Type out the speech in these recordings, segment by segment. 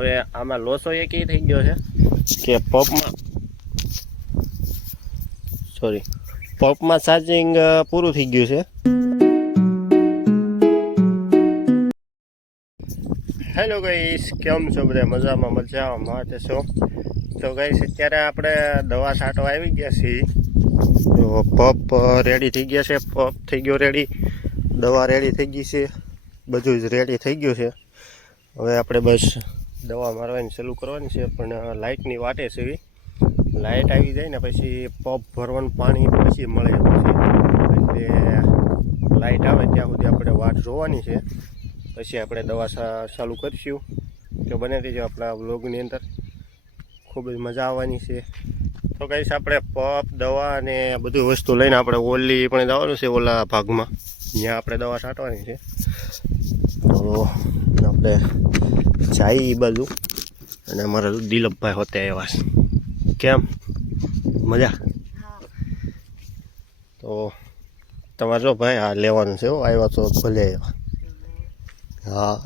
હવે આમાં લોસો એક એ થઈ ગયો છે કે પંપમાં ચાર્જિંગ પૂરું થઈ ગયું છે. હેલો ગાઈસ, કેમ છો બધા? મજામાં છો? તો ગાઈસ અત્યારે આપણે દવા છાંટવા આવી ગયા છીએ. તો પંપ રેડી થઈ ગયા છે, પંપ થઈ ગયો રેડી, દવા રેડી થઈ ગઈ છે, બધું જ રેડી થઈ ગયું છે. હવે આપણે બસ દવા મારવાની ચાલુ કરવાની છે, પણ લાઇટની વાટે છે. લાઇટ આવી જાય ને પછી પંપ ભરવાનું પાણી પછી મળે એટલે લાઇટ આવે ત્યાં સુધી આપણે વાટ જોવાની છે. પછી આપણે દવા ચાલુ કરીશું. તો બને રહીજો આપણા વ્લોગની અંદર, ખૂબ જ મજા આવવાની છે. તો કહીશ આપણે પંપ દવા અને બધી વસ્તુ લઈને આપણે ઓલી પણ જવાનું છે, ઓલા ભાગમાં ત્યાં આપણે દવા છાંટવાની છે. તો આપણે જાય એ બાજુ. અને અમારા દિલીપભાઈ હોતે એવા કેમ મજા? તો તમારે જો ભાઈ આ લેવાનું છે, આવ્યા તો ભલે આવ્યા. હા,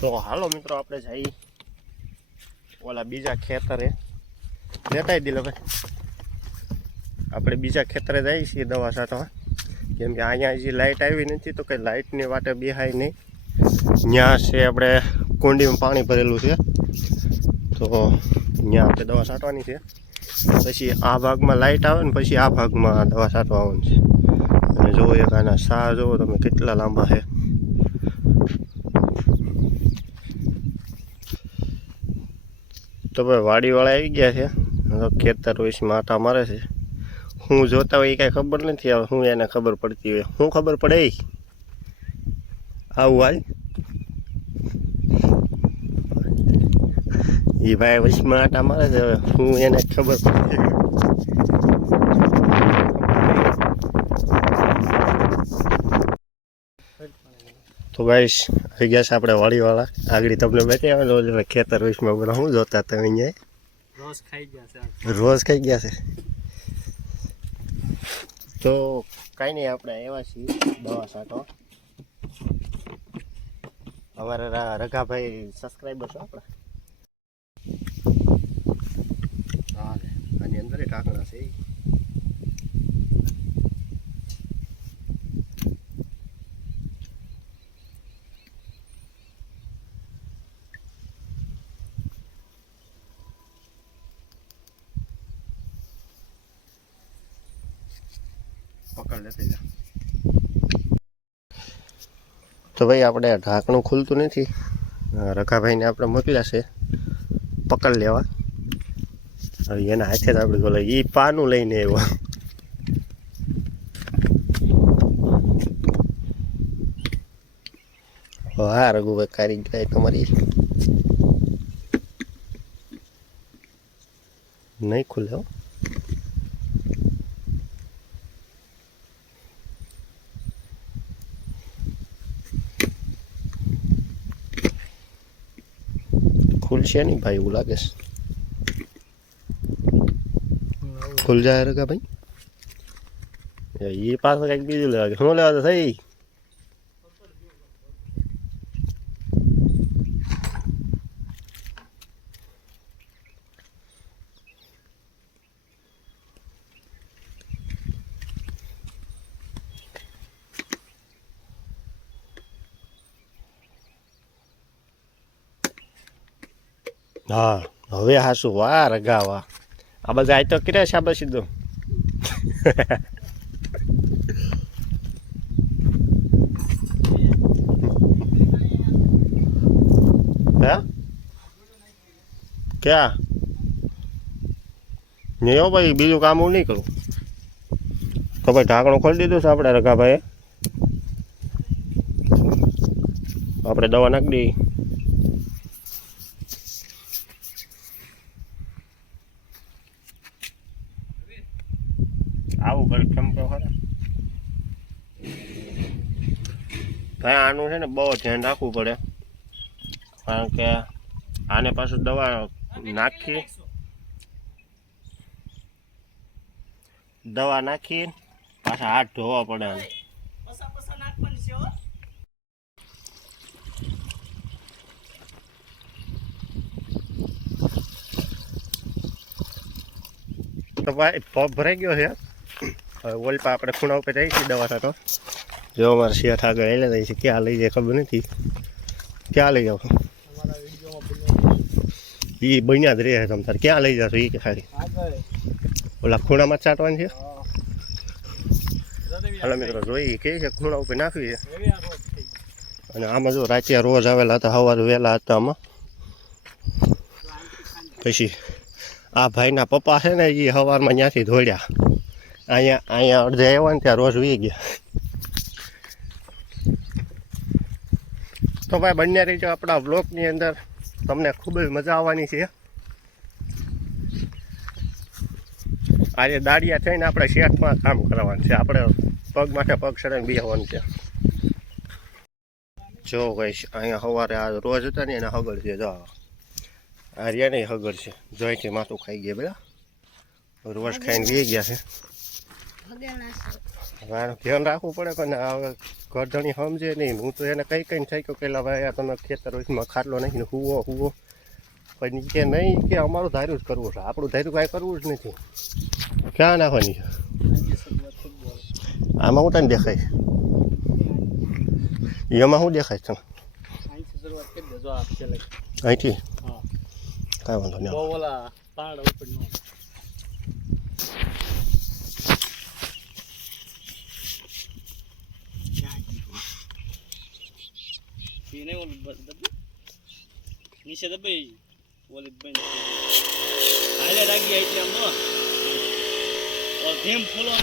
તો હાલો મિત્રો, આપણે જઈએ ઓલા બીજા ખેતરે. લેતાય દિલો ભાઈ, આપણે બીજા ખેતરે જઈએ છીએ દવા છાંટવા. કેમ કે અહીંયા હજી લાઇટ આવી નથી, તો કંઈ લાઇટની વાટે બેહાય નહીં. ત્યાં છે આપણે કુંડીમાં પાણી ભરેલું છે, તો ત્યાં આપણે દવા છાંટવાની છે. પછી આ ભાગમાં લાઇટ આવે ને પછી આ ભાગમાં દવા છાંટવા આવવાનું છે. અને જોવો એક આના સાહ જોવો તમે કેટલા લાંબા છે. તો ભાઈ વાડીવાળા આવી ગયા છે, ખેતર વિશમાં આટા મારે છે. હું જોતા હોય એ કાંઈ ખબર નથી આવે, હું એને ખબર પડતી હોય. શું ખબર પડે? આવું હાલ એ ભાઈ વિશમાં આટા મારે છે, હવે હું એને ખબર પડતી. તો ગાઈસ આવી ગયા છે આપણે વાડીવાળા. આગળ તમને બતાવ્યા ખેતર વિશમાં બધા શું જોતા તમે અહીંયા? રોજ ખાઈ ગયા છે. તો કાંઈ નહીં, આપણે આવ્યા છીએ દવા છાંટવા. અમારા રઘાભાઈ સબસ્ક્રાઈબર છો આપણા. હા, આની અંદર ઢાંકણા છે. પકડ લેતી જા. તો ભાઈ આપણે ઢાંકણું ખુલતું નથી, રઘાભાઈને આપણે મોકલ્યા છે પકડ લેવા. હવે એના હાથે જ આપણે બોલે એ પાનું લઈને આવ્યો. હા રઘુભાઈ, કારીગરી તમારી નહીં ખુલે હો. ખુલશે નહીં ભાઈ, એવું લાગે છે. ખુલ જાય રગા ભાઈ, એ પાસે કંઈક બીજું લેવા. શું લેવા તો થઈ? હા હવે હાસું. વાહ રગા વાહ, આ બધા આય તો કર્યા છે આ બસ સીધું. હે ક્યાં નહીં હો ભાઈ, બીજું કામ હું નહીં કરું. તો ભાઈ ઢાંકણું ખોલી દીધું છે આપણે રઘાભાઈએ. આપણે દવા નાખી દઈએ. આવું ઘર ચમકો ખરા ભાઈ. આનું છે ને બહુ ધ્યાન રાખવું પડે, કારણ કે આને પાછું દવા નાખી પાછા હાથ ધોવા પડે. તો ભાઈ પગ ભરાઈ ગયો છે. હવે ઓલપા આપણે ખૂણા ઉપર જઈએ છીએ દવા સાટો. જો અમારે શેઠ આગળ એટલે જાય છે, ક્યાં લઈ જાય ખબર નથી. ક્યાં લઈ જાવ? એ બન્યા જ રહે તમ તારે. ક્યાં લઈ જશો એ કે ખાલી ઓલા ખૂણામાં ચાટવાની છે. હાલો મિત્રો જોઈ કે છે ખૂણા ઉપર નાખવી છે. અને આમાં જો રાતે રોજ આવેલા હતા, સવારે વહેલા હતા આમાં. પછી આ ભાઈના પપ્પા છે ને એ સવારમાં ત્યાંથી દોડ્યા અહીંયા અડધે આવ્યા ને ત્યાં રોજ વી ગયા. તો ભાઈ બંને રીતે આપણા વ્લોગની અંદર તમને ખૂબ જ મજા આવવાની છે. આજે દાડિયા થઈને આપણે શેઠમાં કામ કરવાનું છે. આપણે પગ માટે પગ સડાઈને બેસવાનું છે. જો ભાઈ અહીંયા સવારે આ રોજ હતા ને એના હગડ છે. જો આ રહ્યા નહીં હગડ છે. જોઈથી માથું ખાઈ ગયા બધા. રોજ ખાઈને બી ગયા છે. હવે ધ્યાન રાખવું પડે પણ હવે ગરધણી સમજે નહીં. હું તો એને કઈ થઈ ગયો પેલા ભાઈ આ તમે ખેતર માં ખાટલો નહીં હુવો પણ કે નહીં કે અમારું ધાર્યું જ કરવું છે. આપણું ધાર્યું કાંઈ કરવું જ નથી. ક્યાં નાખવાની છે? આમાં હું તને દેખાય? એમાં શું દેખાય છે? અહીંથી કાંઈ વાંધો નહીં. નીચે દબાઈ ઓલી બંધ હાલે રાખી એટલે આમ નો ધેમ ફોલો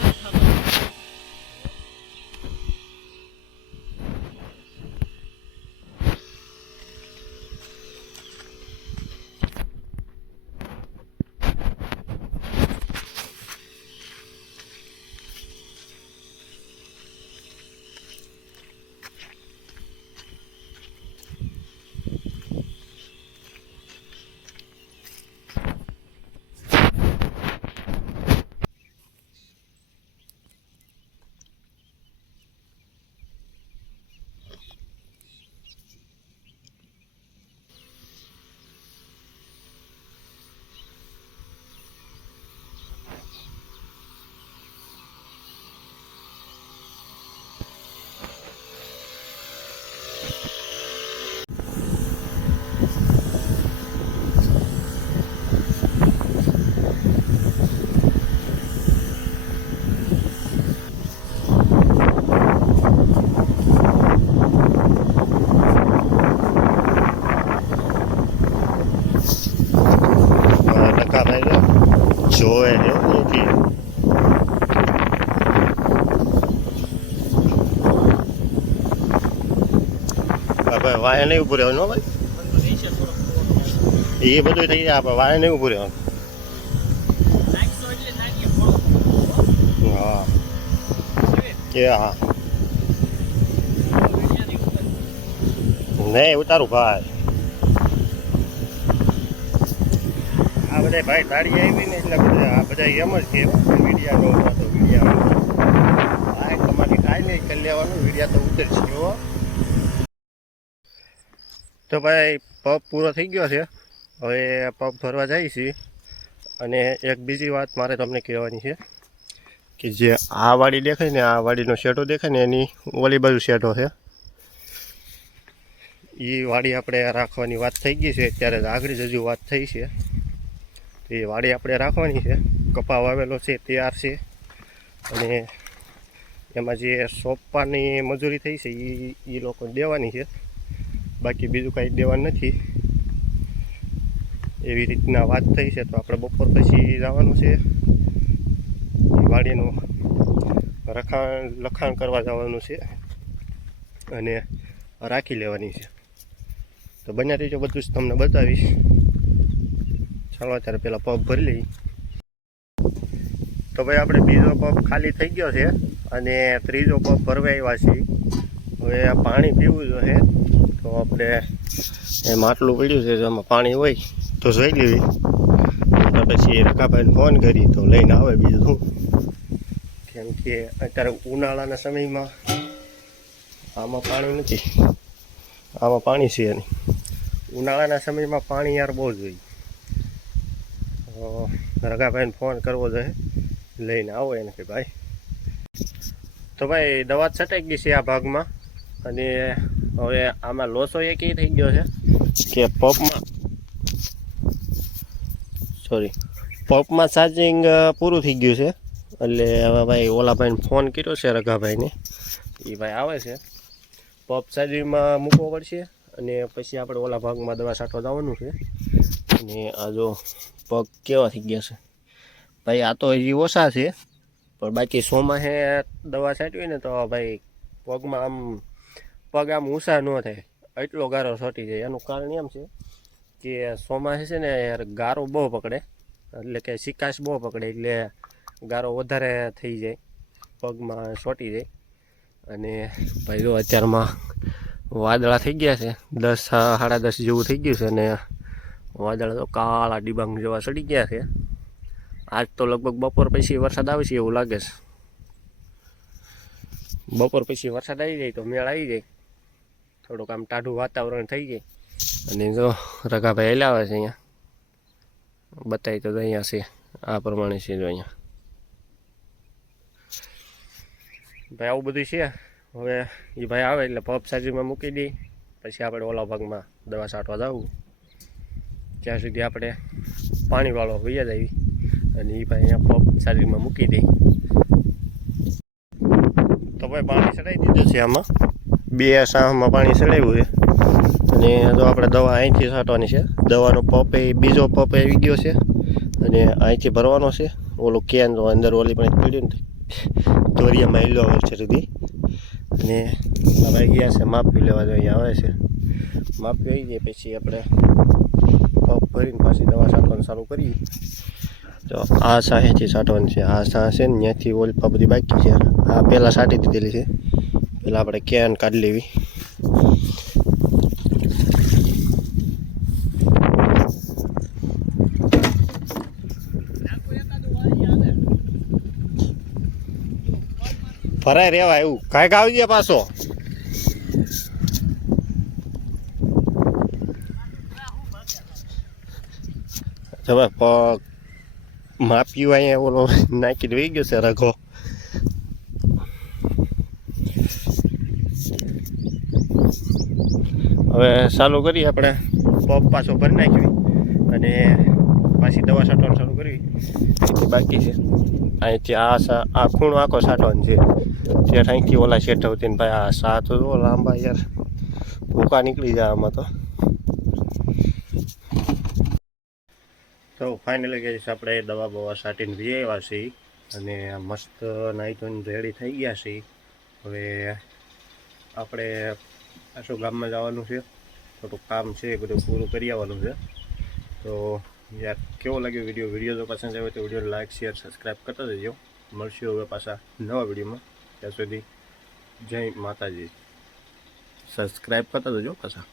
જોવે છે નથી. ભાઈ વાય નહીં ઉભું રહેવાનું ભાઈ. એ બધું થઈ જાય. આપણે વાય નહીં ઉભું રહેવાનું. હા એ હા નહીં ઉતારું ભાઈ. આ બધા ભાઈ દાડી આવી ને એટલે બધા આ બધા એમ જ છે. વીડિયા નો તો વીડિયા ભાઈ તમારે કાંઈ નહીં કરી લેવાનું. વીડિયા તો ઉતરશે હો. તો ભાઈ પગ પૂરો થઈ ગયો છે. હવે પગ ભરવા જાય છે. અને એક બીજી વાત મારે તમને કહેવાની છે કે જે આ વાડી દેખાય ને, આ વાડીનો શેઢો દેખાય ને એની ઓલી બાજુ શેઢો છે. એ વાડી આપણે રાખવાની વાત થઈ ગઈ છે. અત્યારે આગળ જ હજુ વાત થઈ છે. એ વાડી આપણે રાખવાની છે. કપા વાવેલો છે, તૈયાર છે. અને એમાં જે સોંપવાની મજૂરી થઈ છે એ લોકોને દેવાની છે. બાકી બીજું કાંઈ દેવાનું નથી. એવી રીતના વાત થઈ છે. તો આપણે બપોર પછી જવાનું છે. વાડીનું લખાણ કરવા જવાનું છે અને રાખી લેવાની છે. તો બન્યા રહીજો, બધું જ તમને બતાવીશ. ચાલો અત્યારે પેલા પગ ભરી લઈ. તો ભાઈ આપણે બીજો પગ ખાલી થઈ ગયો છે અને ત્રીજો પગ ભરવા આવ્યા છીએ. હવે આ પાણી પીવું જોઈએ. તો આપણે એ માટલું પડ્યું છે, જેમાં પાણી હોય તો જોઈ લેવી. તો પછી રકાભાઈને ફોન કરી તો લઈને આવે. બીજું શું, કેમ કે અત્યારે ઉનાળાના સમયમાં આમાં પાણી નથી. આમાં પાણી છે નહીં. ઉનાળાના સમયમાં પાણી યાર બહુ જોઈએ. રઘાભાઈને ફોન કરવો જોઈએ, લઈને આવો એને કે ભાઈ. તો ભાઈ દવા છટાઈ ગઈ છે આ ભાગમાં, અને હવે આમાં લોસો એક એ થઈ ગયો છે કે પંપમાં ચાર્જિંગ પૂરું થઈ ગયું છે. એટલે હવે ભાઈ ઓલા ભાઈને ફોન કર્યો છે રઘાભાઈને, એ ભાઈ આવે છે, પંપ ચાર્જિંગમાં મૂકવો પડશે અને પછી આપણે ઓલા ભાગમાં દવા છાંટવા જવાનું છે. અને આ જો પગ કેવા થઈ ગયા છે ભાઈ, આ તો હજી ઓછા છે, પણ બાકી ચોમાસે દવા છાંટવી હોય ને તો ભાઈ પગ આમ ઊંચા ન થાય, એટલો ગારો છટી જાય. એનું કારણ એમ છે કે ચોમાસે છે ને યાર ગારો બહુ પકડે, એટલે કે સિકાશ બહુ પકડે, એટલે ગારો વધારે થઈ જાય, પગમાં છોટી જાય. અને ભાઈ જો અત્યારમાં વાદળા થઈ ગયા છે, 10 સાડા 10 જેવું થઈ ગયું છે, અને વાદળા તો કાળા ડિબાંગ જેવા ચડી ગયા છે. આજ તો લગભગ બપોર પછી વરસાદ આવે છે એવું લાગે છે. બપોર પછી વરસાદ આવી જાય તો મેળ આવી જાય, થોડુંક આમ ટાઢું વાતાવરણ થઈ જાય. અને જો રઘાભાઈ હલાવે છે, અહીંયા બતાવી તો અહીંયા છે, આ પ્રમાણે છે જો અહીંયા ભાઈ આવું બધું છે. હવે એ ભાઈ આવે એટલે પંપ ચાર્જિંગમાં મૂકી દઈ, પછી આપણે ઓલા ભાગમાં દવા છાંટવા જવું. ત્યાં સુધી આપણે પાણીવાળો વૈયા આવી, અને એ ભાઈ અહીંયા પંપ ચાર્જિંગમાં મૂકી દઈ. તો ભાઈ પાણી ચડાવી દીધું છે, આમાં 2 સાહમાં પાણી ચડાવ્યું છે. અને જો આપણે દવા અહીંથી છાંટવાની છે. દવાનો પંપ બીજો પંપ આવી ગયો છે, અને અહીંથી ભરવાનો છે. ઓલું કેન અંદર ઓલી પણ પીડ્યું ને દોરિયામાં હિલો આવે છે સુધી. અને હવે ગયા છે માપી લેવા, જો અહીંયા આવે છે માપી આવી જાય પછી આપણે પંપ ભરીને પાછી દવા છાંટવાનું ચાલુ કરીએ. તો આ સાહેથી છાંટવાની છે, આ સાહ છે ને ત્યાંથી ઓલી બધી બાકી છે. આ પહેલાં છાંટી દીધેલી છે, પહેલાં આપણે કેન કાઢી લેવી. ભરાય રેવા એવું કાંઈક આવી જાય પાછો. હવે પગ માપ્યું અહીંયા ઓલો નાખી વહી ગયો છે રઘો. હવે ચાલુ કરીએ આપણે, પગ પાછો ભરી નાખવી અને પાછી દવા છાંટવાનું ચાલુ કરવી. બાકી છે અહીંથી આ ખૂણો આખો છાંટવાનો છે, ત્યાં અહીંથી ઓલા શેઠ આવતી ને ભાઈ આ સા તો લાંબા યાર ભૂકા નીકળી જાય આમાં તો ફાઇનલી ગઈ છે આપણે દવા બવા છાંટીને વી આવ્યા છીએ, અને મસ્ત નાહી ધોઈને રેડી થઈ ગયા છીએ. હવે આપણે પાછું ગામમાં જવાનું છે, થોડુંક કામ છે એ બધું પૂરું કરી આવવાનું છે. તો યાર કેવો લાગ્યો વિડીયો જો પસંદ આવે તો વિડીયો લાઈક શેર સબસ્ક્રાઈબ કરતા જજો. મળશું હવે પાછા નવા વિડીયોમાં, ત્યાં સુધી જય માતાજી. સબસ્ક્રાઈબ કરતા જજો પાછા.